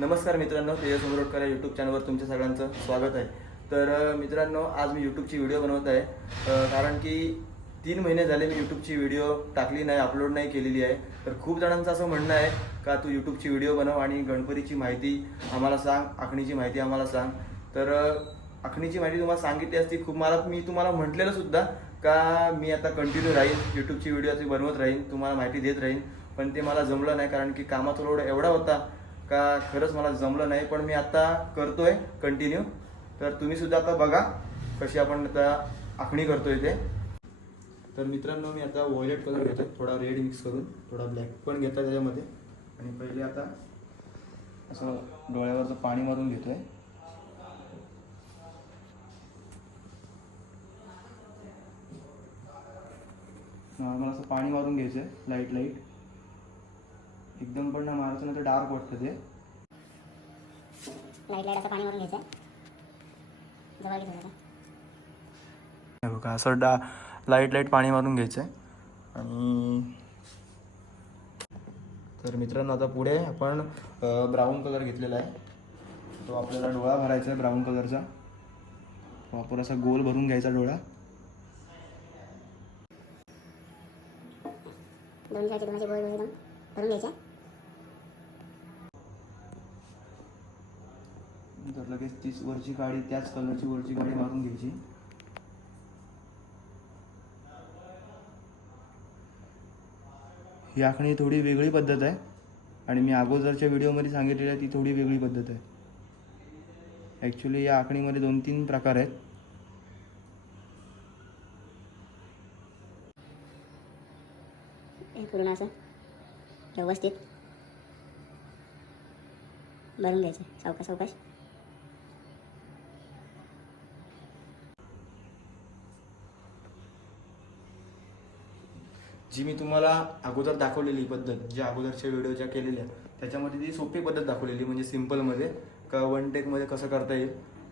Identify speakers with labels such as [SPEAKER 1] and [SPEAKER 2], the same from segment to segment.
[SPEAKER 1] नमस्कार मित्रांनो तेजस उमरोडकर या यूट्यूब चॅनलवर तुमच्या सगळ्यांचं स्वागत आहे. तर मित्रांनो आज मी यूट्यूबची व्हिडिओ बनवत आहे. कारण की तीन महिने झाले मी यूट्यूबची व्हिडिओ टाकली नाही अपलोड नाही केलेली आहे. तर खूप जणांचं असं म्हणणं आहे का तू यूट्यूबची व्हिडिओ बनव आणि गणपतीची माहिती आम्हाला सांग आखणीची माहिती आम्हाला सांग. तर आखणीची माहिती तुम्हाला सांगितली असती खूप मला मी तुम्हाला म्हटलेलं सुद्धा का मी आता कंटिन्यू राहीन यूट्यूबची व्हिडिओ ती बनवत राहीन तुम्हाला माहिती देत राहीन. पण ते मला जमलं नाही कारण की कामाचा लोड एवढा होता का खरंच मला जमलं नाही पण मी आता करतोय कंटिन्यू तर तुम्ही सुद्धा आता बघा कशी आपण आता आखणी करतोय ते. तर मित्रांनो मी आता व्हॉयलेट कलर घेतो थोडा रेड मिक्स करून थोडा ब्लॅक पण घेतला त्याच्यामध्ये. आणि पहिले आता असं डोळ्यावरचं पाणी मारून घेतोय. नॉर्मल असं पाणी मारून घ्यायचं लाइट लाइट एकदम पण मारायचं नाही तर डार्क वाटतं ते.
[SPEAKER 2] लाइट लाइट असं पाणी मारून घ्यायचं जवळ घ्यायचं
[SPEAKER 1] बघा असं डा लाइट लाइट पाणी मारून घ्यायचं आहे आणि तर मित्रांनो आता पुढे आपण ब्राऊन कलर घेतलेला आहे. तो आपल्याला डोळा भरायचा आहे ब्राऊन कलरचा वापर असा गोल भरून घ्यायचा डोळा.
[SPEAKER 2] दोन भरून घ्यायचे.
[SPEAKER 1] तर लगेच तीच वरची काळी त्याच कलरची वरची गाडी मारून घ्यायची. ही आखणी थोडी वेगळी पद्धत आहे आणि मी अगोदरच्या व्हिडिओमध्ये सांगितलेली आहे ती थोडी वेगळी पद्धत आहे. ॲक्च्युली या आखणीमध्ये दोन तीन प्रकार आहेत.
[SPEAKER 2] पूर्ण असं व्यवस्थित. भरून घ्यायचं सावकाश सावकाश.
[SPEAKER 1] जी मी तुम्हाला अगोदर दाखवलेली पद्धत ज्या अगोदरच्या व्हिडिओच्या केलेल्या त्याच्यामध्ये ती सोपी पद्धत दाखवलेली म्हणजे सिम्पलमध्ये का वन टेकमध्ये कसं करता येईल.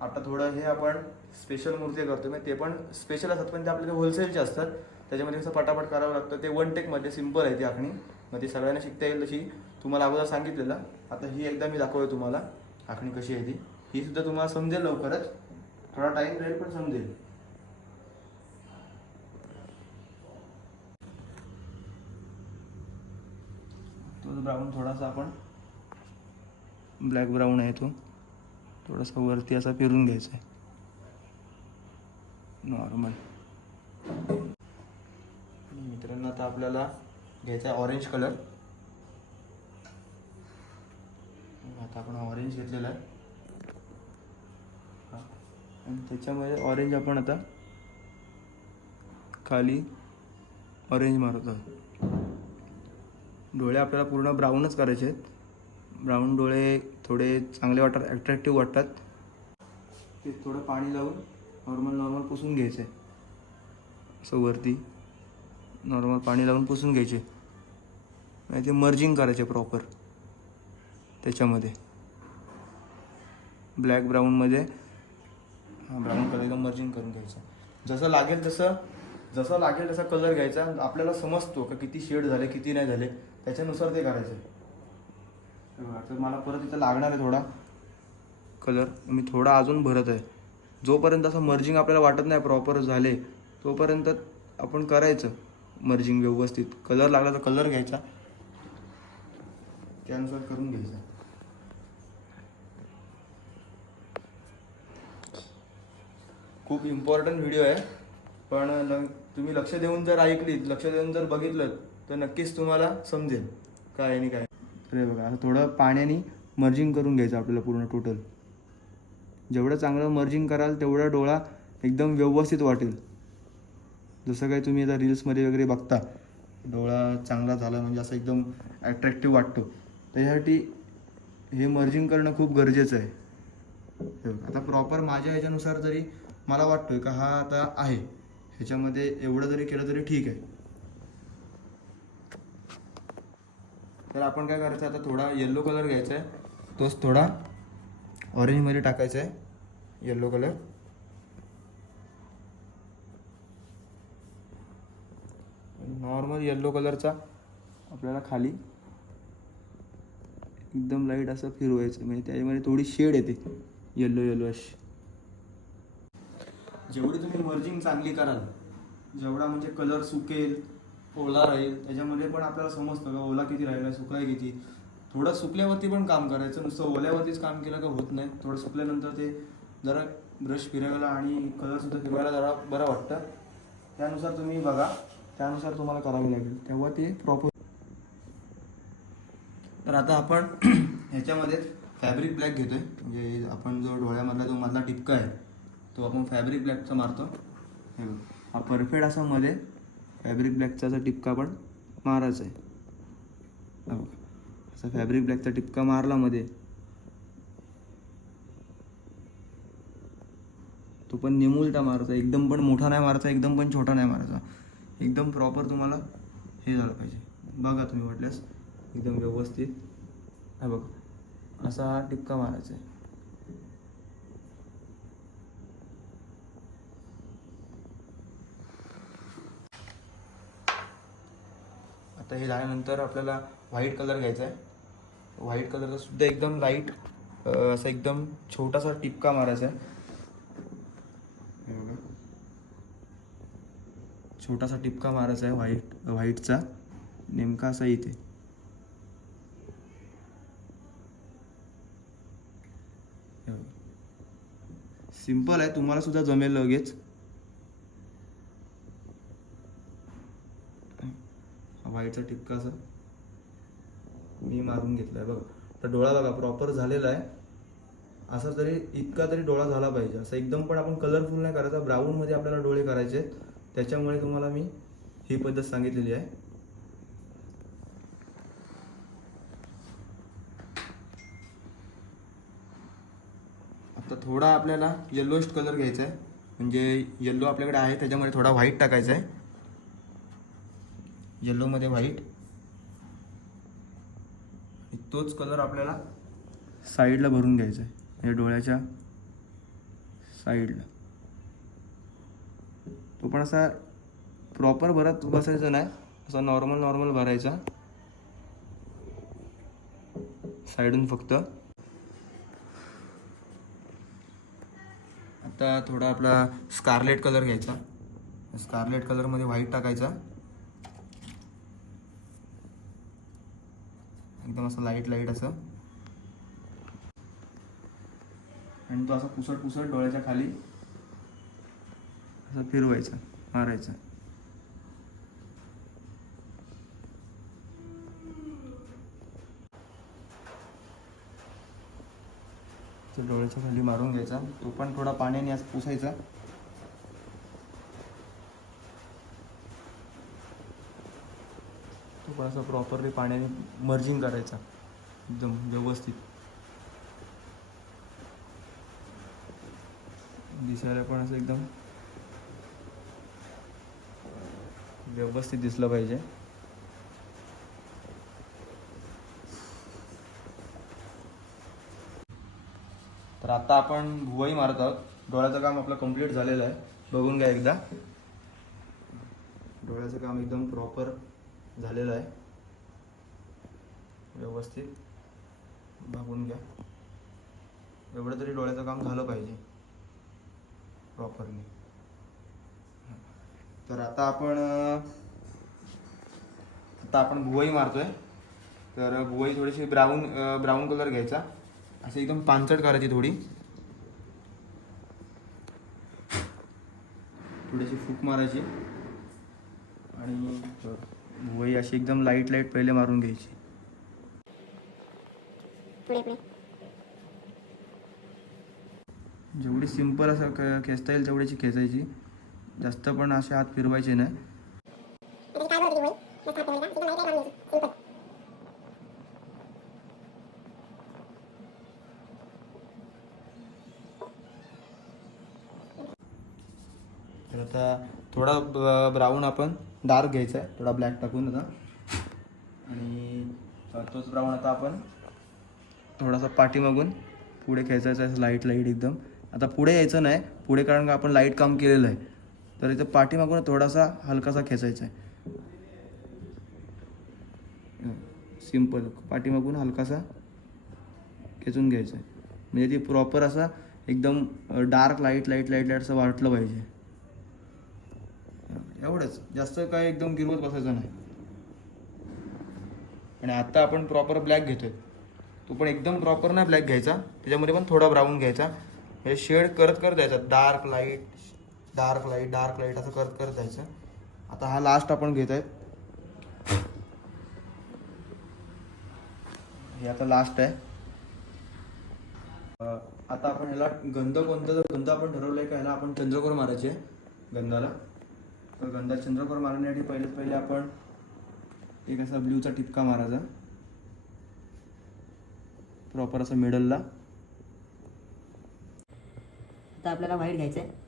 [SPEAKER 1] आता थोडं हे आपण स्पेशल मूर्ती करतो म्हणजे ते पण स्पेशल असतात पण ते आपल्याला होलसेलचे असतात. त्याच्यामध्ये कसं पटापट करावं लागतं ते वन टेकमध्ये सिंपल आहे ती आखणी. मग ती सगळ्यांना शिकता येईल तशी. तुम्हाला अगोदर सांगितलेलं. आता ही एकदा मी दाखवतो तुम्हाला आखणी कशी आहे ती. ही सुद्धा तुम्हाला समजेल लवकरच. थोडा टाईम राहील पण समजेल. तो ब्राऊन थोडासा आपण ब्लॅक ब्राऊन आहे तो. थोडासा वरती असा फिरून घ्यायचा आहे. नॉर्मल मित्रांनो आता आपल्याला घ्यायचा आहे ऑरेंज कलर आता आपण ऑरेंज घेतलेला आहे. आणि त्याच्यामध्ये ऑरेंज आपण आता खाली ऑरेंज मारत आहोत. डोळे आपल्याला पूर्ण ब्राऊनच करायचे आहेत. ब्राऊन डोळे थोडे चांगले वाटतात ॲट्रॅक्टिव्ह वाटतात. ते थोडं पाणी लावून नॉर्मल नॉर्मल पुसून घ्यायचे. असं वरती नॉर्मल पाणी लावून पुसून घ्यायचे. आणि ते मर्जिंग करायचे प्रॉपर त्याच्यामध्ये. ब्लॅक ब्राऊनमध्ये हां ब्राऊन कलर एकदम मर्जिंग करून घ्यायचं. जसं लागेल तसं जसं लागेल तसा कलर घ्यायचा. आपल्याला समजतो का किती शेड झाले किती नाही झाले. त्याच्यानुसार ते करायचं. तर मला परत इथं लागणार आहे थोडा. कलर मी थोडा अजून भरत आहे. जोपर्यंत असं मर्जिंग आपल्याला वाटत नाही प्रॉपर झाले तोपर्यंत आपण करायचं मर्जिंग व्यवस्थित. कलर लागला तर कलर घ्यायचा. त्यानुसार करून घ्यायचा. खूप इम्पॉर्टंट व्हिडिओ आहे. पण ल तुम्ही लक्ष देऊन जर ऐकलीत लक्ष देऊन जर बघितलं तर नक्कीच तुम्हाला समजेल काय आणि काय. तर बघा असं थोडं पाण्याने मर्जिंग करून घ्यायचं आपल्याला पूर्ण टोटल जेवढं चांगलं मर्जिंग कराल तेवढा डोळा एकदम व्यवस्थित वाटेल. जसं काही तुम्ही आता रील्समध्ये वगैरे बघता डोळा चांगला झाला म्हणजे असं एकदम ॲट्रॅक्टिव्ह वाटतो. त्याच्यासाठी हे मर्जिंग करणं खूप गरजेचं आहे. आता प्रॉपर माझ्या ह्याच्यानुसार जरी मला वाटतोय का हा आता आहे ह्याच्यामध्ये एवढं जरी केलं तरी ठीक आहे. तर आपण काय करायचं आता थोडा येल्लो कलर घ्यायचा आहे. तोच थोडा ऑरेंजमध्ये टाकायचा आहे. येल्लो कलर नॉर्मल येल्लो कलरचा आपल्याला खाली एकदम लाइट असं फिरवायचं. म्हणजे त्याच्यामध्ये थोडी शेड येते. येल्लो येल्लो अशी जेवढी तुम्ही मर्जिंग चांगली कराल जेवढा म्हणजे कलर सुकेल ओला राहील त्याच्यामध्ये पण आपल्याला समजतं का ओला किती राहिला सुकलाय किती. थोडं सुकल्यावरती पण काम करायचं नुसतं ओल्यावरतीच काम केलं का होत नाही. थोडं सुकल्यानंतर ते जरा ब्रश फिरायला आणि कलरसुद्धा फिरवायला जरा बरं वाटतं. त्यानुसार तुम्ही बघा त्यानुसार तुम्हाला करावी लागेल. तेव्हा ते प्रॉपर तर आता आपण ह्याच्यामध्ये फॅब्रिक ब्लॅक घेतोय. म्हणजे आपण जो डोळ्यामधला जो मधला टिपका आहे तो आपण फॅब्रिक ब्लॅकचा मारतो. हे बघ. हा परफेक्ट असा मध्ये फॅब्रिक ब्लॅकचा असा टिपका पण मारायचा आहे. बघ. असा फॅब्रिक ब्लॅकचा टिपका मारला मध्ये. तो पण निमुलटा मारायचा एकदम पण मोठा नाही मारायचा एकदम पण छोटा नाही मारायचा. एकदम प्रॉपर तुम्हाला हे झालं पाहिजे. बघा तुम्ही वाटल्यास एकदम व्यवस्थित. हा बघा. असा हा टिपका मारायचा आहे. तर हे झाल्यानंतर आपल्याला व्हाईट कलर घ्यायचा आहे. व्हाईट कलरचा सुद्धा एकदम लाइट असा एकदम छोटासा टिपका मारायचा आहे. बघा. छोटासा टिपका मारायचा आहे व्हाईट व्हाईटचा नेमका असा इथे. सिंपल आहे तुम्हाला सुद्धा जमेल लगेच. व्हाईटचा टिपका असा. मी मारून घेतलाय बघा. तर डोळा बघा प्रॉपर झालेला आहे. असा तरी इतका तरी डोळा झाला पाहिजे. असं एकदम पण आपण कलरफुल नाही करायचा ब्राऊनमध्ये आपल्याला डोळे करायचे आहेत. त्याच्यामुळे तुम्हाला मी ही पद्धत सांगितलेली आहे. आता थोडा आपल्याला येल्लोस्ट कलर घ्यायचा आहे. म्हणजे येल्लो आपल्याकडे आहे त्याच्यामध्ये थोडा व्हाईट टाकायचा आहे. येल्लोमध्ये व्हाईट तोच कलर आपल्याला साईडला भरून घ्यायचा आहे म्हणजे डोळ्याच्या साईडला तो पण असा प्रॉपर भरत बसायचा नाही. असा नॉर्मल नॉर्मल भरायचा. साईडून फक्त. आता थोडा आपला स्कारलेट कलर घ्यायचा. स्कारलेट कलरमध्ये व्हाईट टाकायचा. एकदम असं लाइट लाइट असं. आणि तो असा पुसट पुसट डोळ्याच्या खाली असं फिरवायचं मारायचं. तो डोळ्याच्या खाली मारून घ्यायचा. तो पण थोडा पाण्याने असं पुसायचा. आपण असं प्रॉपरली पाण्याने मर्जिंग करायचा एकदम व्यवस्थित. दिसायला पण असं एकदम व्यवस्थित दिसलं पाहिजे. तर आता आपण भुवई मारत आहोत डोळ्याचं काम आपलं कंप्लीट झालेलं आहे. बघून घ्या एकदा. डोळ्याचं काम एकदम प्रॉपर झालेलं आहे. व्यवस्थित भागून घ्या. एवढं तरी डोळ्याचं काम झालं पाहिजे. प्रॉपरली तर आता आपण आता आपण भुवई मारतोय. तर भुवई थोडीशी ब्राऊन ब्राऊन कलर घ्यायचा. अशी एकदम पानचट करायची थोडी. थोडीशी फूक मारायची. आणि भुवई अशी एकदम लाइट लाइट पहिले मारून घ्यायची. जेवढी सिंपल असं खेचता येईल तेवढीची खेचायची. जास्त पण असे हात फिरवायचे नाही.
[SPEAKER 2] सिंपल
[SPEAKER 1] तर आता थोडा ब्राऊन आपण डार्क घ्यायचा आहे थोडा ब्लॅक टाकून आता. आणि तोच प्रमाण आता आपण थोडासा पाठीमागून पुढे खेचायचं आहे लाइट लाइट एकदम. आता पुढे यायचं नाही पुढे कारण का आपण लाइट काम केलेलं आहे. तर इथं पाठीमागून थोडासा हलकासा खेचायचा आहे. सिंपल पाठीमागून हलकासा खेचून घ्यायचं आहे. म्हणजे ती प्रॉपर असा एकदम dark light light light light असं वाटलं पाहिजे. एवढंच. जास्त काय एकदम गिरवत बसायचं नाही. आणि आत्ता आपण प्रॉपर ब्लॅक घेतोय. तो पण एकदम प्रॉपर नाही ब्लॅक घ्यायचा. त्याच्यामध्ये पण थोडा ब्राऊन घ्यायचा. हे शेड करत करत जायचा dark light dark light dark light असं करत करत जायचं आता हा लास्ट आपण घेत आहे. हे आता लास्ट आहे. आता आपण ह्याला गंध कोणता? गंध आपण ठरवलं आहे का? ह्याला आपण चंद्रकोर मारायचे आहे. गंधाला. तर गंधा चंद्रकोर मारण्यासाठी पहिले पहिले आपण एक असा ब्ल्यूचा टिपका मारायचा. प्रॉपर असं मिडलला
[SPEAKER 2] आता आपल्याला व्हाईट घ्यायचं आहे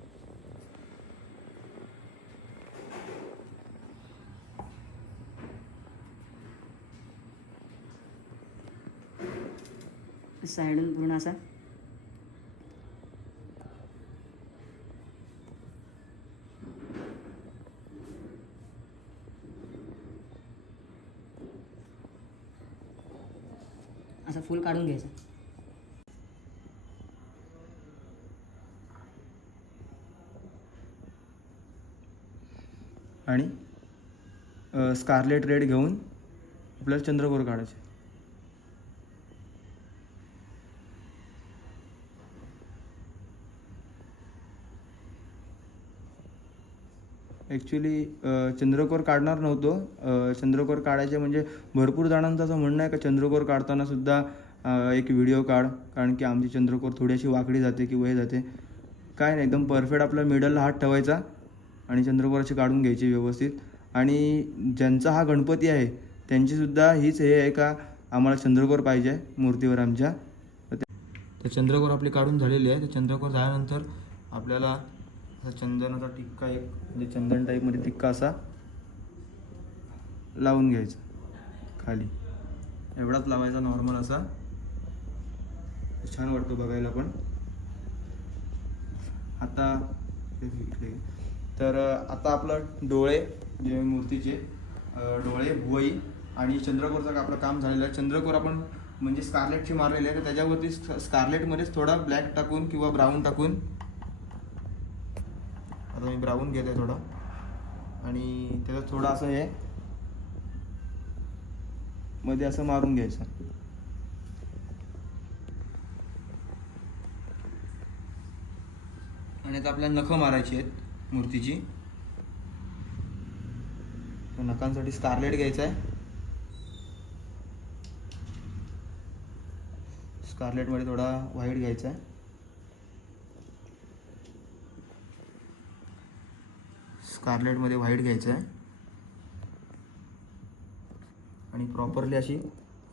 [SPEAKER 2] साईडून पूर्ण असा. असं फुल काढून घ्यायचं.
[SPEAKER 1] आणि स्कारलेट रेड घेऊन आपल्याला चंद्रकोर काढायचे. ॲक्च्युली चंद्रकोर काढणार नव्हतो. चंद्रकोर काढायचे म्हणजे भरपूर जणांचं असं म्हणणं आहे का चंद्रकोर काढताना सुद्धा एक व्हिडिओ काढ. कारण की आमची चंद्रकोर थोडीशी वाकडी जाते किंवा हे जाते. काय नाही एकदम परफेक्ट आपला मिडलला हात ठेवायचा आणि चंद्रकोर अशी काढून घ्यायची व्यवस्थित. आणि ज्यांचा हा गणपती आहे त्यांचीसुद्धा हीच हे आहे का आम्हाला चंद्रकोर पाहिजे मूर्तीवर आमच्या. तर चंद्रकोर आपली काढून झालेली आहे. तर चंद्रकोर झाल्यानंतर आपल्याला चंदनाचा टिक्का एक म्हणजे चंदन टाईपमध्ये टिक्का असा लावून घ्यायचा खाली. एवढाच लावायचा नॉर्मल असा. छान वाटतो बघायला पण. आता तर आता आपलं डोळे जे मूर्तीचे डोळे भुवई आणि चंद्रकोरचं आपलं काम झालेलं आहे. चंद्रकोर आपण म्हणजे स्कारलेटची मारलेली आहे तर त्याच्यावरती स्कारलेटमध्येच थोडा ब्लॅक टाकून किंवा ब्राऊन टाकून आता मी ब्राऊन घेत आहे थोडा. आणि त्याचं थोडं असं हे. मध्ये असं मारून घ्यायचं. आणि आता आपल्याला नखं मारायची आहेत मूर्तीची. नखांसाठी स्कारलेट घ्यायचा आहे स्कारलेटमध्ये थोडा व्हाईट घ्यायचा आहे स्कारलेटमध्ये व्हाईट घ्यायचं आहे. आणि प्रॉपरली अशी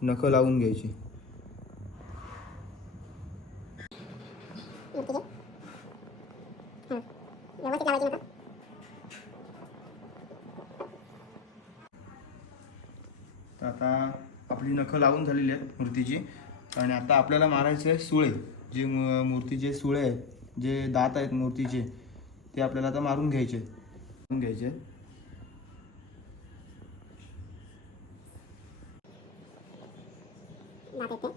[SPEAKER 1] नखं लावून घ्यायची. तर आता आपली नखं लावून झालेली आहेत मूर्तीची. आणि आता आपल्याला मारायचे आहे सुळे. जे मूर्तीचे सुळे आहेत जे दात आहेत मूर्तीचे ते आपल्याला आता मारून घ्यायचे आहेत. मारून घ्यायचे आहेत.
[SPEAKER 2] दात येते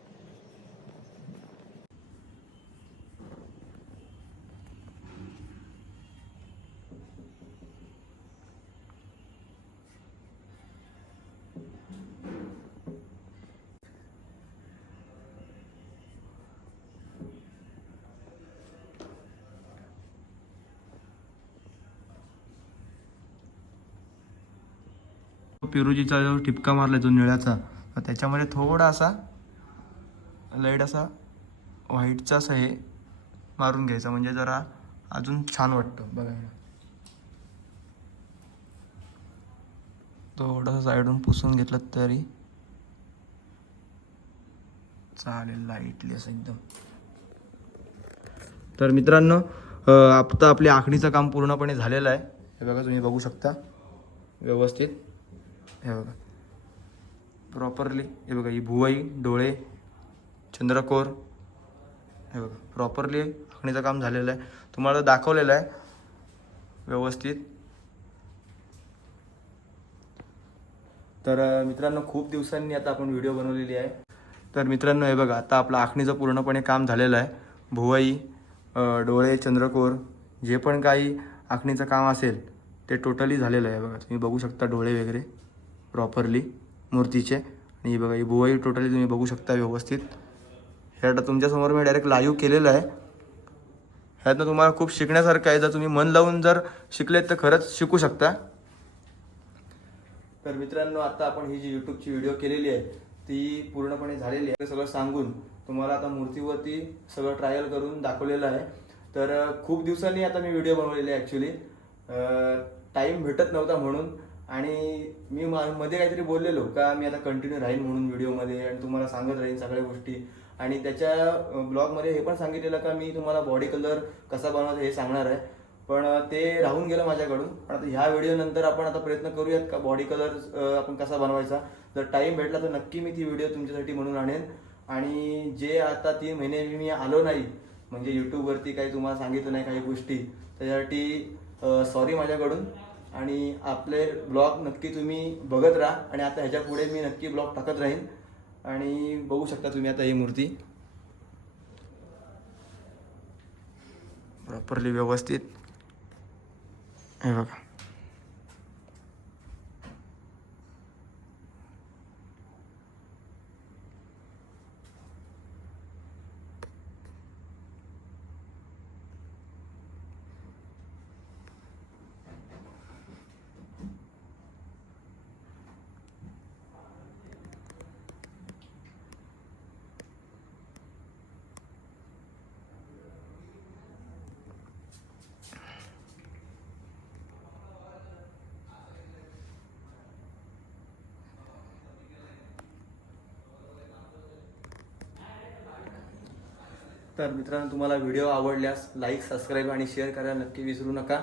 [SPEAKER 1] पिरुजीचा जो ठिपका मारला जो निळ्याचा तर त्याच्यामध्ये थोडा असा लाइट असा व्हाईटचा असं हे मारून घ्यायचा. म्हणजे जरा अजून छान वाटतं बघायला. थोडंसं साईडून पुसून घेतलं तरी चालेल लाईटली असं एकदम. तर मित्रांनो आता आपल्या आखणीचं काम पूर्णपणे झालेलं आहे. हे बघा तुम्ही बघू शकता व्यवस्थित. हे बघा. प्रॉपरली हे बघा ही भुवई डोळे चंद्रकोर हे बघा. प्रॉपरली आखणीचं काम झालेलं आहे. तुम्हाला दाखवलेलं आहे. व्यवस्थित. तर मित्रांनो खूप दिवसांनी आता आपण व्हिडिओ बनवलेली आहे. तर मित्रांनो हे बघा आता आपलं आखणीचं पूर्णपणे काम झालेलं आहे. भुवई डोळे चंद्रकोर जे पण काही आखणीचं काम असेल ते टोटली झालेलं आहे. बघा तुम्ही बघू शकता डोळे वगैरे. प्रॉपरली मूर्तीचे. आणि हे बघा ही भुवई टोटली तुम्ही बघू शकता व्यवस्थित. हे आता तुमच्यासमोर मी डायरेक्ट लाईव्ह केलेलं आहे. ह्यातनं तुम्हाला खूप शिकण्यासारखं आहे. जर तुम्ही मन लावून जर शिकलेत तर खरंच शिकू शकता. तर मित्रांनो आता आपण ही जी यूट्यूबची व्हिडिओ केलेली आहे ती पूर्णपणे झालेली आहे. सगळं सांगून तुम्हाला आता मूर्तीवरती सगळं ट्रायल करून दाखवलेलं आहे. तर खूप दिवसांनी आता मी व्हिडिओ बनवलेली आहे ॲक्च्युली टाईम भेटत नव्हता म्हणून आणि मी मा- मध्ये काहीतरी बोललेलो का मी आता कंटिन्यू राहीन म्हणून व्हिडिओमध्ये आणि तुम्हाला सांगत राहीन सगळ्या गोष्टी. आणि त्याच्या ब्लॉगमध्ये हे पण सांगितलेलं का मी तुम्हाला बॉडी कलर कसा बनवायचा हे सांगणार आहे. पण ते राहून गेलं माझ्याकडून. पण आता ह्या व्हिडिओनंतर आपण आता प्रयत्न करूयात का बॉडी कलर आपण कसा बनवायचा. जर टाईम भेटला तर नक्की मी ती व्हिडिओ तुमच्यासाठी म्हणून आणेन. आणि जे आता तीन महिने मी आलो नाही म्हणजे यूट्यूबवरती काही तुम्हाला सांगितलं नाही काही गोष्टी त्याच्यासाठी सॉरी माझ्याकडून. आणि आपले ब्लॉग नक्की तुम्ही बघत राहा. आणि आता ह्याच्या पुढे मी नक्की ब्लॉग टाकत राहीन. आणि बघू शकता तुम्ही आता ही मूर्ती. प्रॉपरली व्यवस्थित. हे बघा. तर मित्रांनो तुम्हाला व्हिडिओ आवडल्यास लाईक सबस्क्राईब आणि शेअर करायला नक्की विसरू नका.